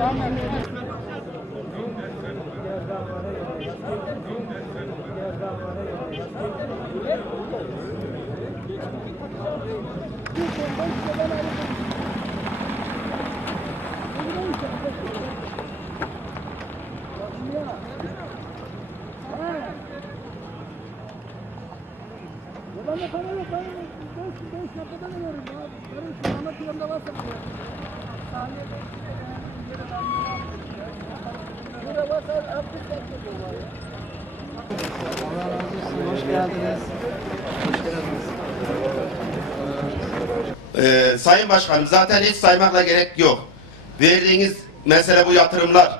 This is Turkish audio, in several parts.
Ben de para yok, ben 5 dakikada veriyorum ya. Benim şu ana planda varsa bu ya. Saniye 5 lira burada varsa artık var ya. Allah razı olsun, hoş geldiniz. Hoş geldiniz. Sayın Başkanım, zaten hiç saymakla gerek yok. Verdiğiniz mesela bu yatırımlar,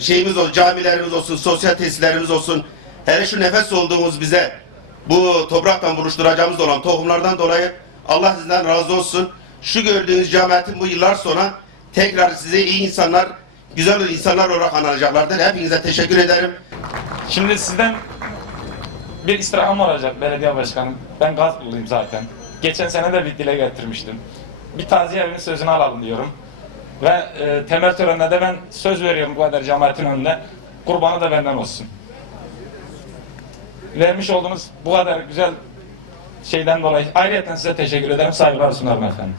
şeyimiz olsun, camilerimiz olsun, sosyal tesislerimiz olsun, hele şu nefes olduğumuz bize bu topraktan buluşturacağımız olan tohumlardan dolayı Allah sizden razı olsun. Şu gördüğünüz cemaatin bu yıllar sonra tekrar sizi iyi insanlar, güzel insanlar olarak anacaklardır. Hepinize teşekkür ederim. Şimdi sizden bir istirham olacak belediye başkanım. Ben Gazpurluyum zaten. Geçen sene de bir dile getirmiştim. Bir taziye evinin sözünü alalım diyorum. Ve temel törenine de ben söz veriyorum bu kadar cemaatin önünde. Kurbanı da benden olsun. Vermiş olduğunuz bu kadar güzel şeyden dolayı ayrıca size teşekkür ederim. Saygılar sunarım efendim.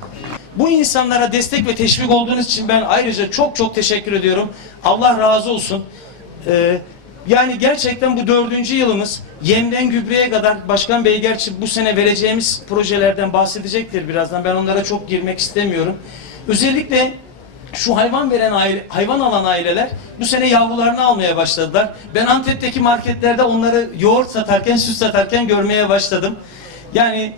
Bu insanlara destek ve teşvik olduğunuz için ben ayrıca çok teşekkür ediyorum. Allah razı olsun. Yani gerçekten bu 4. yılımız. Yemden gübreye kadar Başkan Bey gerçi bu sene vereceğimiz projelerden bahsedecektir birazdan. Ben onlara çok girmek istemiyorum. Özellikle şu hayvan alan aileler bu sene yavrularını almaya başladılar. Ben Antep'teki marketlerde onları yoğurt satarken, süt satarken görmeye başladım. Yani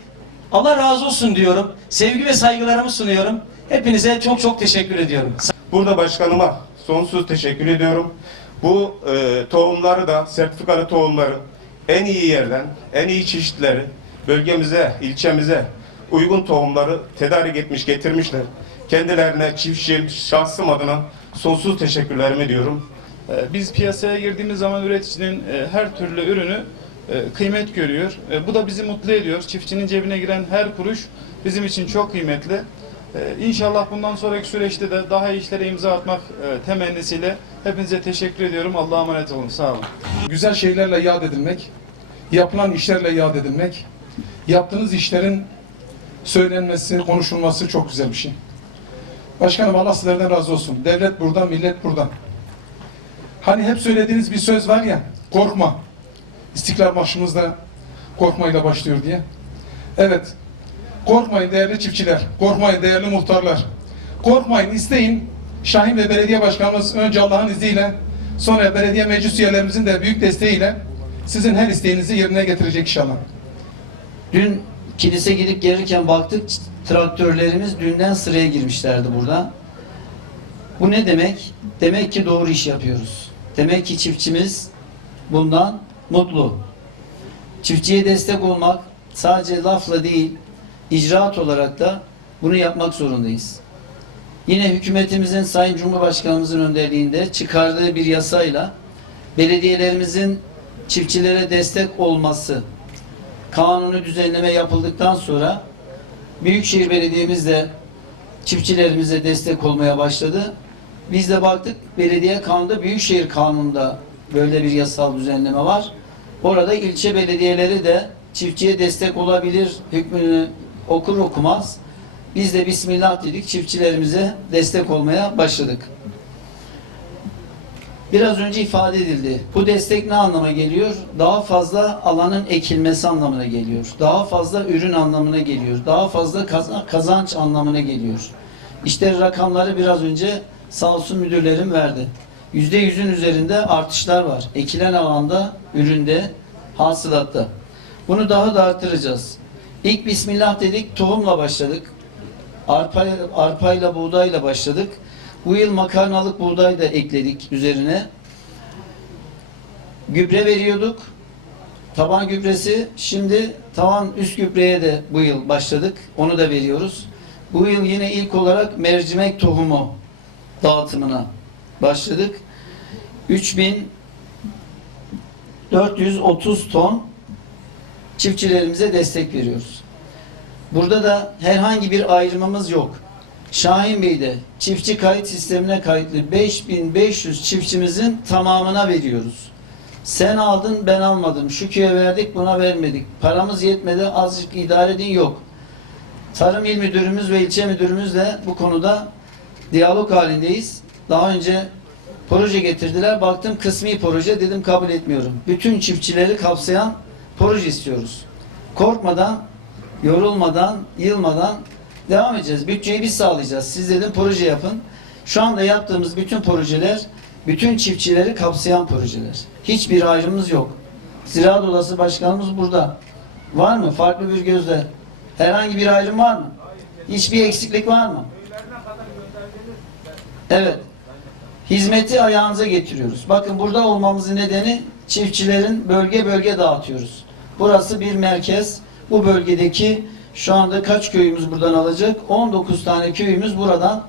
Allah razı olsun diyorum. Sevgi ve saygılarımı sunuyorum. Hepinize çok teşekkür ediyorum. Burada başkanıma sonsuz teşekkür ediyorum. Bu tohumları da, sertifikalı tohumları en iyi yerden, en iyi çeşitleri bölgemize, ilçemize uygun tohumları tedarik etmiş, getirmişler. Kendilerine, çiftçi, şahsım adına sonsuz teşekkürlerimi ediyorum. Biz piyasaya girdiğimiz zaman üreticinin her türlü ürünü kıymet görüyor. Bu da bizi mutlu ediyor. Çiftçinin cebine giren her kuruş bizim için çok kıymetli. İnşallah bundan sonraki süreçte de daha iyi işlere imza atmak temennisiyle hepinize teşekkür ediyorum. Allah'a emanet olun. Sağ olun. Güzel şeylerle yad edilmek, yapılan işlerle yad edilmek, yaptığınız işlerin söylenmesi, konuşulması çok güzel bir şey. Başkanım Allah sizlerden razı olsun. Devlet burada, millet burada. Hani hep söylediğiniz bir söz var ya, korkma. İstiklal Marşımızda korkmayla başlıyor diye. Evet, korkmayın değerli çiftçiler, korkmayın değerli muhtarlar. Korkmayın, isteyin. Şahin ve belediye başkanımız önce Allah'ın izniyle, sonra belediye meclis üyelerimizin de büyük desteğiyle sizin her isteğinizi yerine getirecek inşallah. Dün kilise gidip gelirken baktık, traktörlerimiz dünden sıraya girmişlerdi burada. Bu ne demek? Demek ki doğru iş yapıyoruz. Demek ki çiftçimiz bundan mutlu. Çiftçiye destek olmak sadece lafla değil, icraat olarak da bunu yapmak zorundayız. Yine hükümetimizin, Sayın Cumhurbaşkanımızın önderliğinde çıkardığı bir yasayla belediyelerimizin çiftçilere destek olması kanunu düzenleme yapıldıktan sonra Büyükşehir Belediye'miz de çiftçilerimize destek olmaya başladı. Biz de baktık belediye kanunda, Büyükşehir Kanunu'nda böyle bir yasal düzenleme var. Orada ilçe belediyeleri de çiftçiye destek olabilir hükmünü okur okumaz biz de Bismillah dedik, çiftçilerimize destek olmaya başladık. Biraz önce ifade edildi. Bu destek ne anlama geliyor? Daha fazla alanın ekilmesi anlamına geliyor. Daha fazla ürün anlamına geliyor. Daha fazla kazanç anlamına geliyor. İşte rakamları biraz önce sağ olsun müdürlerim verdi. %100'ün üzerinde artışlar var. Ekilen alanda, üründe, hasılatta. Bunu daha da arttıracağız. İlk Bismillah dedik, tohumla başladık. Arpayla, buğdayla başladık. Bu yıl makarnalık buğday da ekledik üzerine. Gübre veriyorduk. Taban gübresi, şimdi tavan üst gübreye de bu yıl başladık. Onu da veriyoruz. Bu yıl yine ilk olarak mercimek tohumu dağıtımına başladık. 3430 ton çiftçilerimize destek veriyoruz. Burada da herhangi bir ayrımımız yok. Şahin Bey'de çiftçi kayıt sistemine kayıtlı 5500 çiftçimizin tamamına veriyoruz. Sen aldın, ben almadım. Şu köye verdik, buna vermedik. Paramız yetmedi, azıcık idare edin, yok. Tarım İl Müdürümüz ve ilçe müdürümüzle bu konuda diyalog halindeyiz. Daha önce proje getirdiler. Baktım kısmi proje, dedim kabul etmiyorum. Bütün çiftçileri kapsayan proje istiyoruz. Korkmadan, yorulmadan, yılmadan devam edeceğiz. Bütçeyi biz sağlayacağız. Siz dedim proje yapın. Şu anda yaptığımız bütün projeler, bütün çiftçileri kapsayan projeler. Hiçbir ayrımımız yok. Ziraat Odası Başkanımız burada. Var mı? Farklı bir gözle. Herhangi bir ayrım var mı? Hiçbir eksiklik var mı? Evet. Hizmeti ayağınıza getiriyoruz. Bakın burada olmamızın nedeni çiftçilerin bölge bölge dağıtıyoruz. Burası bir merkez. Bu bölgedeki şu anda kaç köyümüz buradan alacak? 19 tane köyümüz buradan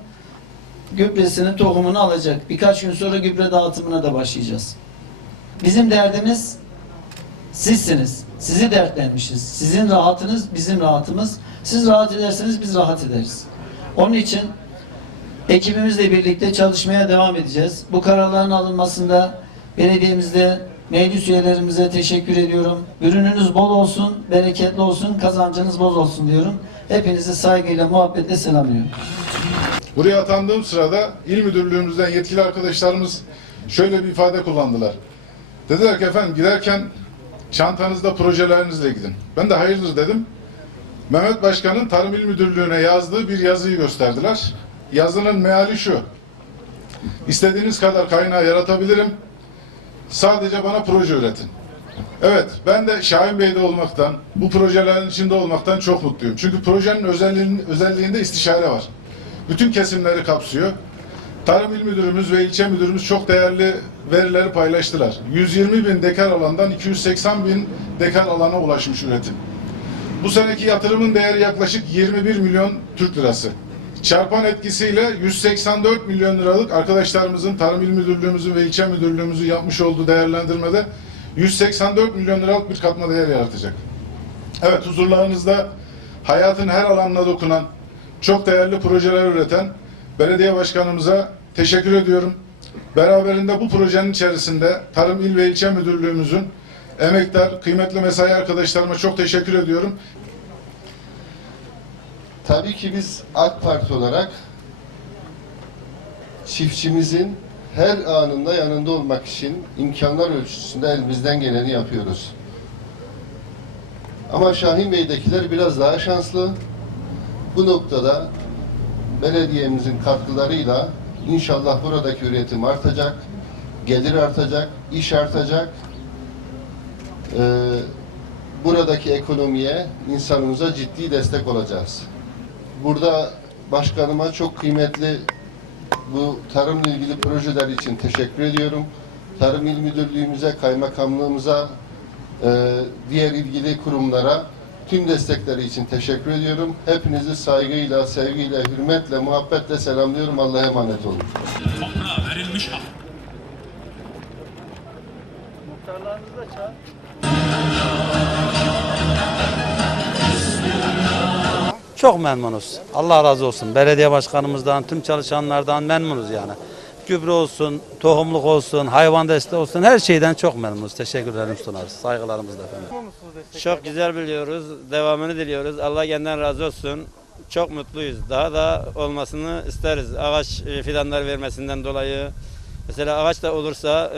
gübresini, tohumunu alacak. Birkaç gün sonra gübre dağıtımına da başlayacağız. Bizim derdimiz sizsiniz. Sizi dertlenmişiz. Sizin rahatınız bizim rahatımız. Siz rahat ederseniz biz rahat ederiz. Onun için ekibimizle birlikte çalışmaya devam edeceğiz. Bu kararların alınmasında belediyemizde meclis üyelerimize teşekkür ediyorum. Ürününüz bol olsun, bereketli olsun, kazancınız bol olsun diyorum. Hepinizi saygıyla, muhabbetle selamlıyorum. Buraya atandığım sırada il müdürlüğümüzden yetkili arkadaşlarımız şöyle bir ifade kullandılar. Dediler ki efendim giderken çantanızda projelerinizle gidin. Ben de hayırdır dedim. Mehmet Başkan'ın Tarım İl Müdürlüğü'ne yazdığı bir yazıyı gösterdiler. Yazının meali şu: İstediğiniz kadar kaynağı yaratabilirim. Sadece bana proje üretin. Evet, ben de Şahin Bey'de olmaktan, bu projelerin içinde olmaktan çok mutluyum. Çünkü projenin özelliğinde istişare var. Bütün kesimleri kapsıyor. Tarım İl Müdürümüz ve ilçe müdürümüz çok değerli verileri paylaştılar. 120 bin dekar alandan 280 bin dekar alana ulaşmış üretim. Bu seneki yatırımın değeri yaklaşık 21 milyon Türk lirası. Çarpan etkisiyle 184 milyon liralık arkadaşlarımızın, Tarım İl Müdürlüğümüzün ve ilçe müdürlüğümüzün yapmış olduğu değerlendirmede 184 milyon liralık bir katma değer yaratacak. Evet, huzurlarınızda hayatın her alanına dokunan, çok değerli projeler üreten belediye başkanımıza teşekkür ediyorum. Beraberinde bu projenin içerisinde Tarım İl ve ilçe müdürlüğümüzün emektar, kıymetli mesai arkadaşlarıma çok teşekkür ediyorum. Tabii ki biz AK Parti olarak çiftçimizin her anında yanında olmak için imkanlar ölçüsünde elimizden geleni yapıyoruz. Ama Şahin Bey'dekiler biraz daha şanslı. Bu noktada belediyemizin katkılarıyla inşallah buradaki üretim artacak, gelir artacak, iş artacak. Buradaki ekonomiye, insanımıza ciddi destek olacağız. Burada başkanıma çok kıymetli bu tarımla ilgili projeler için teşekkür ediyorum. Tarım İl Müdürlüğümüze, kaymakamlığımıza, diğer ilgili kurumlara tüm destekleri için teşekkür ediyorum. Hepinizi saygıyla, sevgiyle, hürmetle, muhabbetle selamlıyorum. Allah'a emanet olun. Toprağa verilmiş hak. Muhtarlarınızı da çağır. Çok memnunuz. Allah razı olsun. Belediye başkanımızdan, tüm çalışanlardan memnunuz yani. Gübre olsun, tohumluk olsun, hayvan desteği olsun, her şeyden çok memnunuz. Teşekkürlerimi sunarız. Saygılarımızla efendim. Çok güzel biliyoruz. Devamını diliyoruz. Allah kendinden razı olsun. Çok mutluyuz. Daha da olmasını isteriz. Ağaç fidanlar vermesinden dolayı. Mesela ağaç da olursa,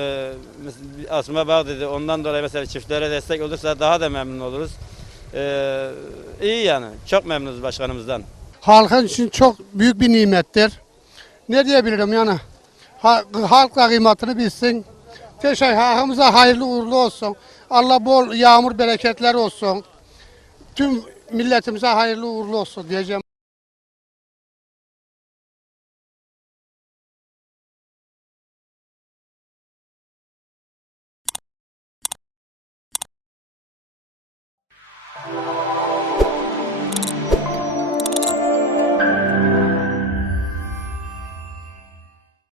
Asma Bağ dedi, ondan dolayı mesela çiftlere destek olursa daha da memnun oluruz. İyi yani. Çok memnunuz başkanımızdan. Halkın için çok büyük bir nimettir. Ne diyebilirim yani? Halk da kıymetini bilsin. Halkımıza hayırlı uğurlu olsun. Allah bol yağmur bereketler olsun. Tüm milletimize hayırlı uğurlu olsun diyeceğim.